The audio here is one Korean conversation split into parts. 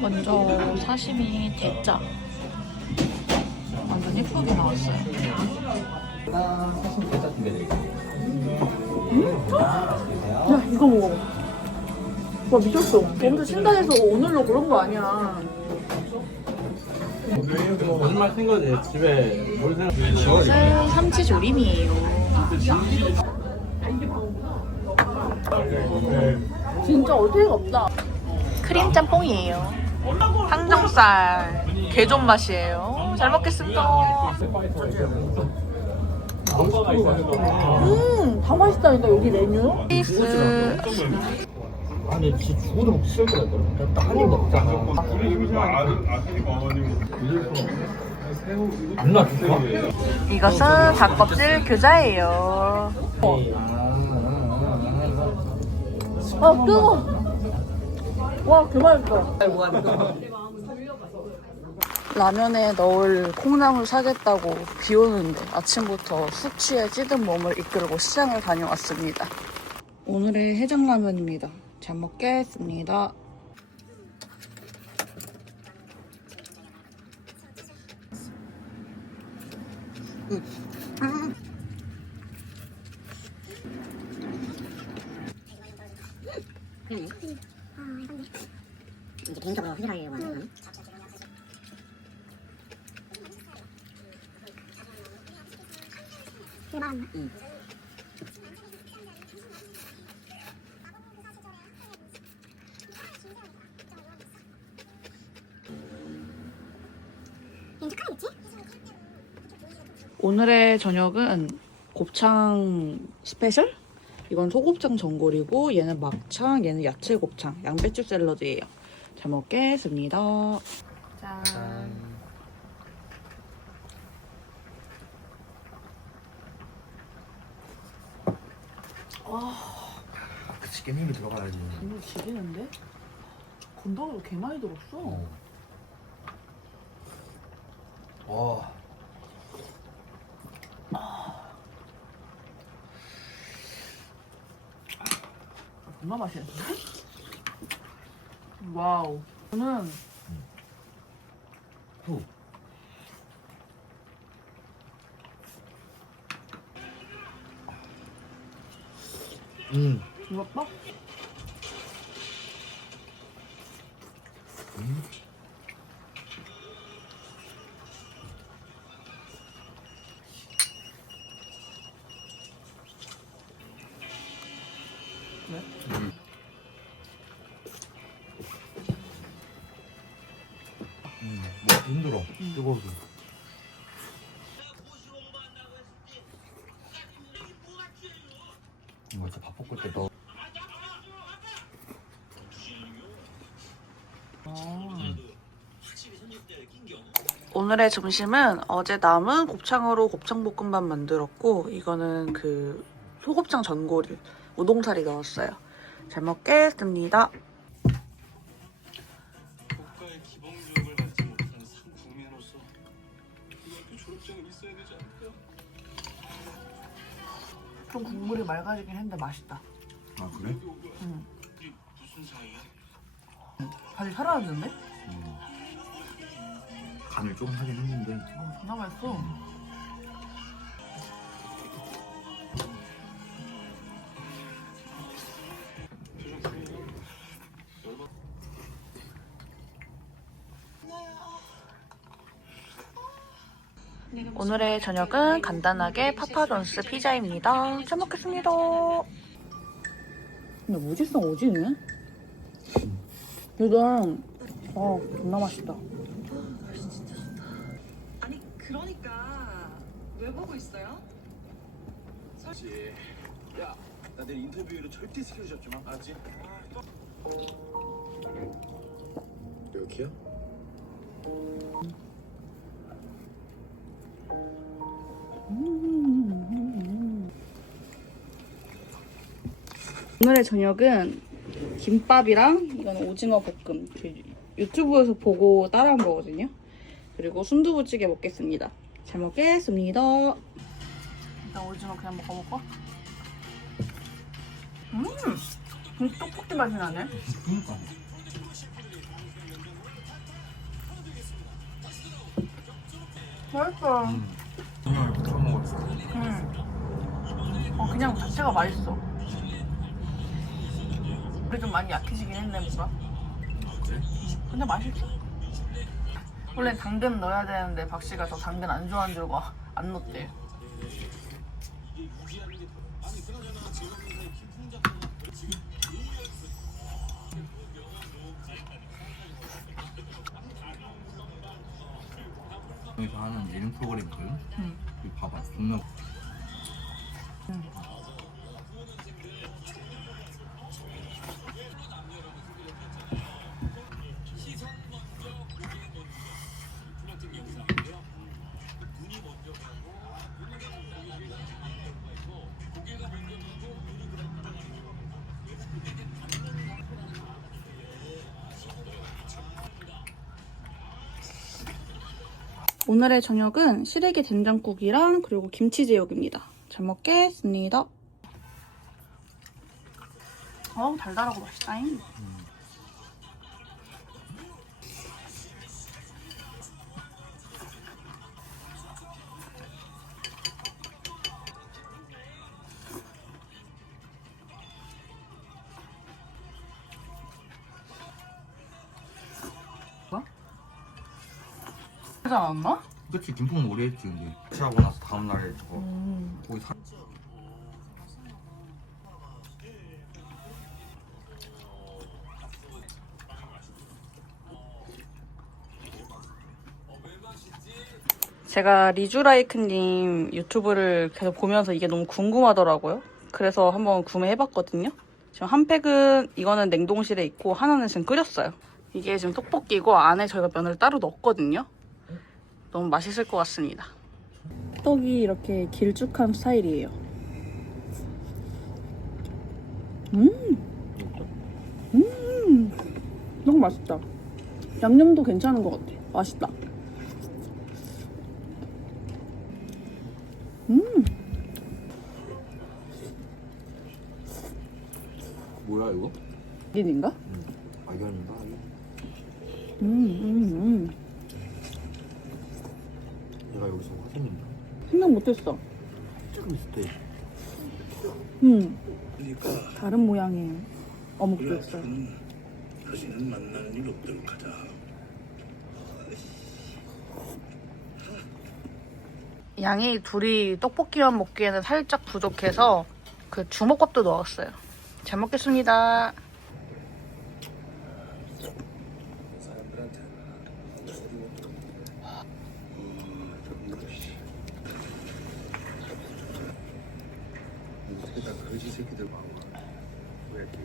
먼저 사시미 대짜 완전 예쁘게 나왔어요. 사실 대짜 준비해드릴게요. 야 이거 먹어. 와 미쳤어. 엄청 신나해서 오늘로 그런 거 아니야. 무슨 말 생각해? 집에 뭘 생각해? 이것은 삼치 조림이에요. 진짜 어이가 없다. 크림 짬뽕이에요. 항정살 개존 맛이에요. 잘 먹겠습니다. 다 맛있다니까 여기 메뉴. 페이스. 아니 진짜 죽어도 먹기 싫을 것 같더라. 딱 한 입 먹자. 누나 줄까? 이것은 닭껍질 교자예요. 아 뜨거. 와 개맛있어. 라면에 넣을 콩나물 사겠다고 비 오는데 아침부터 숙취에 찌든 몸을 이끌고 시장을 다녀왔습니다. 오늘의 해장라면입니다. 잘 먹겠습니다. 이제 개인적으로 해결하려고 하는 오늘의 저녁은 곱창 스페셜? 이건 소곱창 전골이고 얘는 막창, 얘는 야채 곱창, 양배추 샐러드예요. 잘 먹겠습니다. 짠. 그치 깻잎이 들어가야지. 이거 지리는데? 건더기로 개 많이 들었어. 와. 존나 맛있는데? 와우. 저는 후. 이것봐? 뭐 힘들어. 뜨거워서. 이거 진짜 밥 볶을 때 넣어. 오늘의 점심은 어제 남은 곱창으로 곱창볶음밥 만들었고 이거는 그 소곱창 전골 우동사리 넣었어요. 잘 먹겠습니다. 국가의 기본 교육을 받지 못한 상국민으로서 고등학교 졸업장이 있어야 되지 않을까? 좀 국물이 맑아지긴 했는데 맛있다. 아 그래? 응. 이게 무슨 사이야? 다시 살아났는데? 간을 좀 하긴 했는데. 존나 맛있어. 오늘의 저녁은 간단하게 파파존스 피자입니다. 잘 먹겠습니다. 근데 무지성 오지네? 이건 존나 맛있다. 아니 그러니까 왜 보고 있어요? 사실 야, 나 내일 인터뷰로 절대 스케줄 잡지 마. 알았지? 여기야? 오늘의 저녁은 김밥이랑 이건 오징어 볶음. 유튜브에서 보고 따라한 거거든요. 그리고 순두부찌개 먹겠습니다. 잘 먹겠습니다. 일단 오징어 그냥 먹어볼까? 떡볶이 맛이 나네? 그러니까. 맛있어. 오늘 다 먹었어. 그냥 자체가 맛있어. 우리 좀 많이 약해지긴 했네 뭔가. 그래? 근데 맛있어. 원래 당근 넣어야 되는데 박씨가 저 당근 안 좋아하는 줄 알고 안 넣었대. 여기서 하는 예능 프로그램 있거든? 응. 이거 봐봐. 존나 오늘의 저녁은 시래기 된장국이랑 그리고 김치제육입니다. 잘 먹겠습니다. 어우 달달하고 맛있다잉. 하지 않았나? 그치 김풍 오래 했지 근데 취하고 나서 다음날에 저거 거기 사... 제가 리쥬라이크님 유튜브를 계속 보면서 이게 너무 궁금하더라고요. 그래서 한번 구매해봤거든요. 지금 한 팩은 이거는 냉동실에 있고 하나는 지금 끓였어요. 이게 지금 떡볶이고 안에 저희가 면을 따로 넣었거든요. 너무 맛있을 것 같습니다. 떡이 이렇게 길쭉한 스타일이에요. 너무 맛있다. 양념도 괜찮은 것 같아. 맛있다. 뭐야 이거? 린인가? 아견인가? 내가 여기서 화생인가? 생각 못했어. 조금 있을 때 다른 모양의 어묵도 있어요. 다시는 만나는 일 없도록 하자. 양이 둘이 떡볶이만 먹기에는 살짝 부족해서 그 주먹밥도 넣었어요. 잘 먹겠습니다. 어떻게 다 거지 새끼들 봐. 왜 이렇게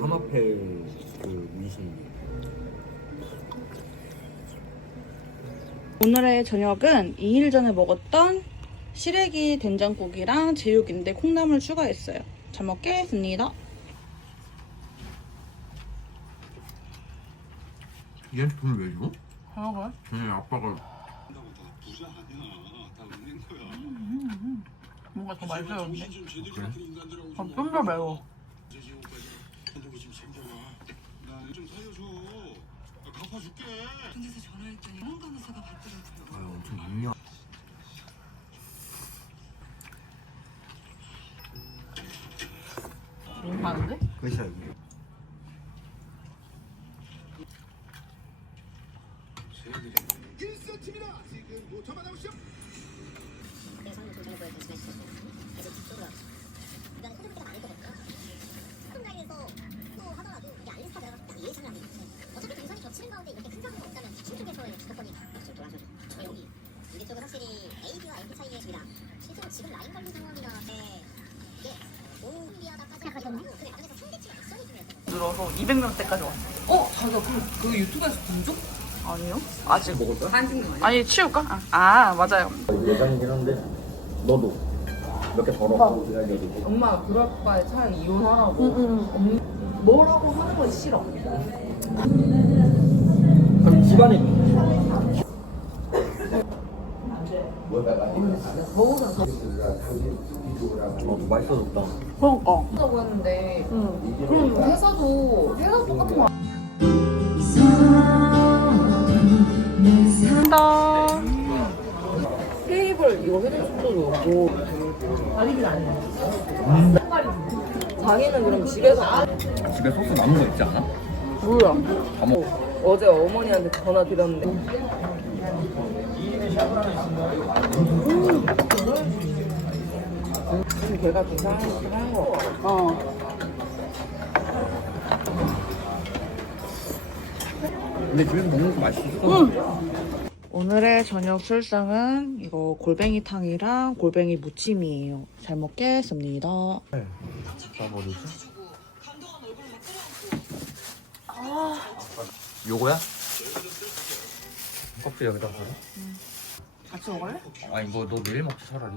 삼합회 그 미신 오늘의 저녁은 2일 전에 먹었던 시래기 된장국이랑 제육인데 콩나물 추가했어요. 잘 먹겠습니다. 얘한테 돈을 왜 줘? 그러게. 쟤네 아빠가 부자 아니야. 다 은행 거야. 뭔가 더 맛있어졌는데? 정신 좀 제대로 그래? 차린 인간들하고 좀 좀 더 매워. 제지호까지 한동이 좀 챙겨와. 나 좀 살려줘. 갚아줄게. 군대에서 전화했더니 홍 간호사가 받더라고요. 아유 엄청 밍밍 너무 많은데? 끝이야 이게 지금 라인 관리 상황이라 이게 오비아다까지 근데 나중에서 상대팀의 액션이 중요했던 늘어서 200명대까지 왔어. 자기가 그 유튜브에서 본 적? 아니요? 아직. 먹을 거야? 안 찍는 거 아니야? 아니 치울까? 아 맞아요. 예정이긴 한데 너도 몇 개 덜어 엄마가 불아빠의 차라리 이혼하라고. 뭐라고 하는 건 싫어. 그럼 집안에 맛있어졌다 그러니까. 하자고 했는데 그럼 회사도 회사 똑같은 거 감사합니다. 이거 회전속도도 없고 다리는 아니야. 자기는 그럼 집에서 집에 소스 남은 거 있지 않아? 몰라. 다 먹어. 어제 어머니한테 전화 드렸는데 걔가 좀 상한 거 같아. 근데 집에서 먹는 거 맛있어. 오늘의 저녁 술상은 이거 골뱅이탕이랑 골뱅이 무침이에요. 잘 먹겠습니다. 뭐지? 요거야? 껍질 여기다 버려? 같이 먹을래? 아니 뭐 너 내일 먹자 차라리.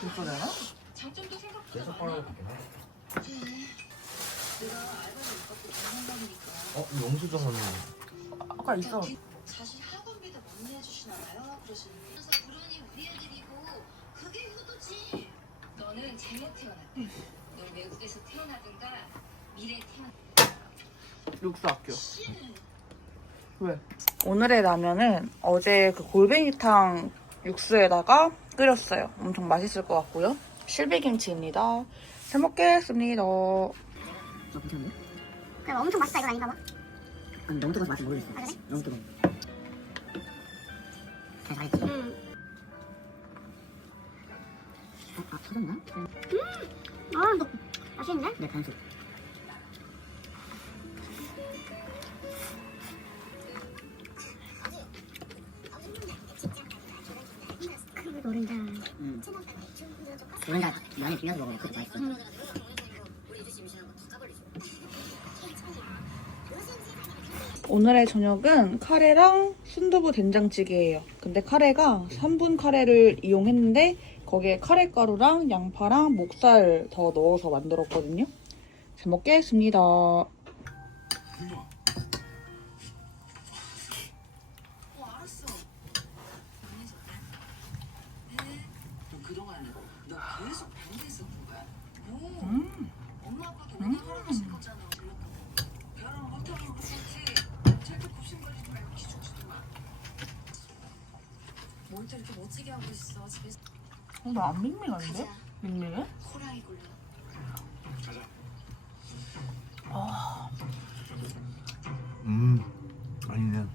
진짜 되나? 계속 빨아도 되긴 해. 영수증은 아까 있어. 사실 학원비도 못 내주시나 봐요. 그래서 불운이 우리 애들이고 그게 효도지. 너는 잘못 태어났다. 널 외국에서 태어나든가 미래에 태어나. 육수 아껴. 왜? 오늘의 라면은 어제 그 골뱅이탕 육수에다가 끓였어요. 엄청 맛있을 것 같고요. 실비김치입니다. 잘 먹겠습니다. 그래 엄청 맛있다 이건 아닌가 봐. 아니 너무 뜨거워서 맛을 모르겠어. 아, 그래? 너무 뜨거워. 잘 잘했지? 아 터졌나? 아, 너 맛있는데? 내 간식. 노른자. 노른자 면에 비벼서 먹으면 그것도 맛있어. 오늘의 저녁은 카레랑 순두부 된장찌개예요. 근데 카레가 3분 카레를 이용했는데 거기에 카레가루랑 양파랑 목살 더 넣어서 만들었거든요. 잘 먹겠습니다. 나 안 밍밍한데? 밍밍해? 아니네.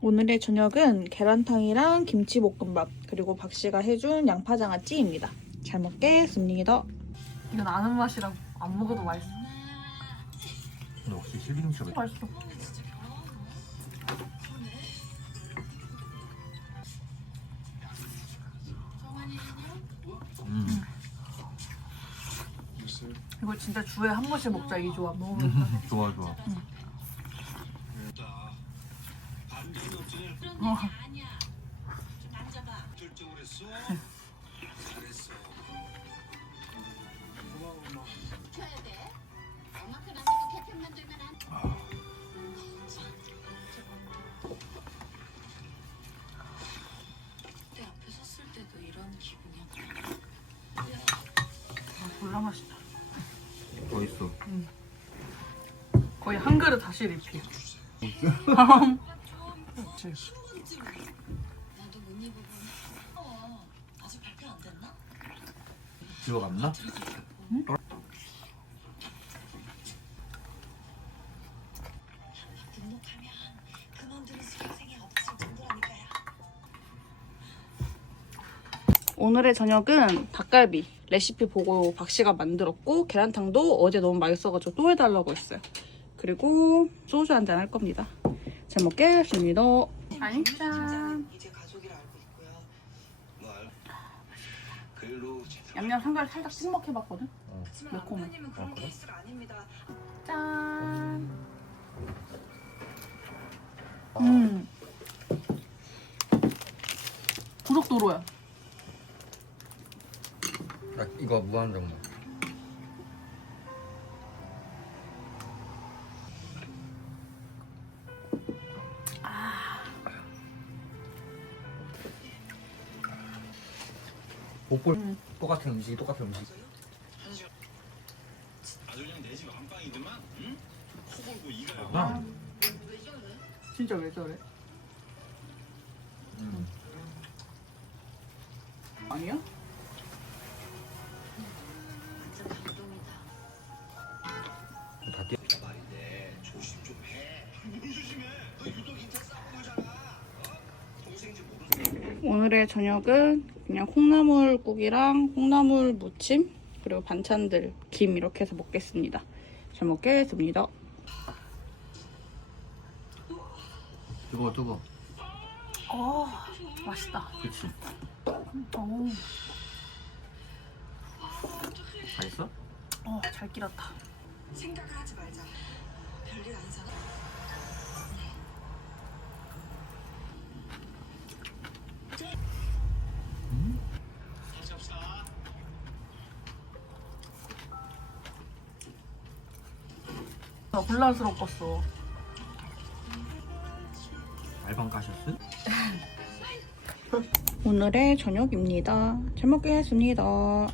오늘의 저녁은 계란탕이랑 김치볶음밥 그리고 박씨가 해준 양파장아찌입니다. 잘 먹겠습니다. 이건 아는 맛이라 안 먹어도 맛있어. 근데 역시 실비김치가 맛있어. 이거 진짜 주에 한 번씩 먹자 이 조합 너무 맛있다. 좋아 좋아. 결정을 했어. 잘했어. 고마워 엄마. 줘야 돼. 엄마큼 안 돼도 개편 만들만 한. 내 앞에 섰을 때도 이런 기분이었다. 졸라 맛있다. 더 있어. 거의 한 그릇 다시 리필. 그렇지. 나도 못 입어보면 아직 발표 안 됐나? 들어갔나? 등록하면 그만두는 수강생이 없을 정도라니까요. 오늘의 저녁은 닭갈비 레시피 보고 박씨가 만들었고 계란탕도 어제 너무 맛있어가지고 또 해달라고 했어요. 그리고 소주 한잔 할 겁니다. 잘 먹겠습니다. 짠. 이제 가족이라 알고 있고요. 너 알? 글로 양념 삼겹 살짝 찍먹해봤거든? 하지만 매콤해. 아버님은 그런 케이스가 아닙니다. 짠. 고속도로야. 이거 무한정모. 못볼 똑같은 음식이 똑같은 음식. 아주 그냥 내 집 안방이더만. 응? 코 골고 이가 아, 진짜 왜 저래? 아니야? 진짜 감동이다. 다 뛰어. 말인데 조심 좀 해. 뭘 조심해? 너 유독 인터 싸고 보잖아. 동생인지 모르는. 오늘의 저녁은 그냥 콩나물국이랑 콩나물 무침 그리고 반찬들 김 이렇게 해서 먹겠습니다. 잘 먹겠습니다. 뜨거. 맛있다. 그치. 오, 맛있어? 잘 끼렸다. 생각을 하지 말자. 별일 아니잖아. 삽삽사. 나 곤란스럽겠어. 알방 까셨어? 오늘의 저녁입니다. 잘 먹겠습니다.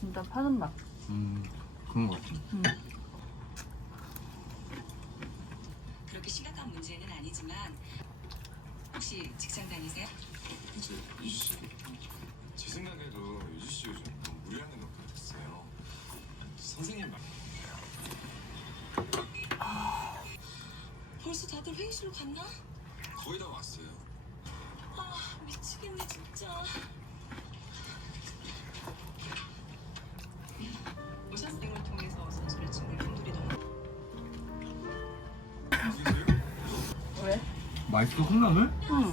진짜 파는 맛. 그런 거 같아. 그렇게 심각한 문제는 아니지만 혹시 직장 다니세요? 이제 유주 씨. 제 생각에도 유주 씨 요즘 너무 무리하는 것 같았어요. 선생님 말. 벌써 다들 회의실로 갔나? 거의 다 왔어요. 아 미치겠네 진짜. 오샷생을 통해서 선수를 찍는 분들이 너무 왜? 맛있어 콩나물? 응.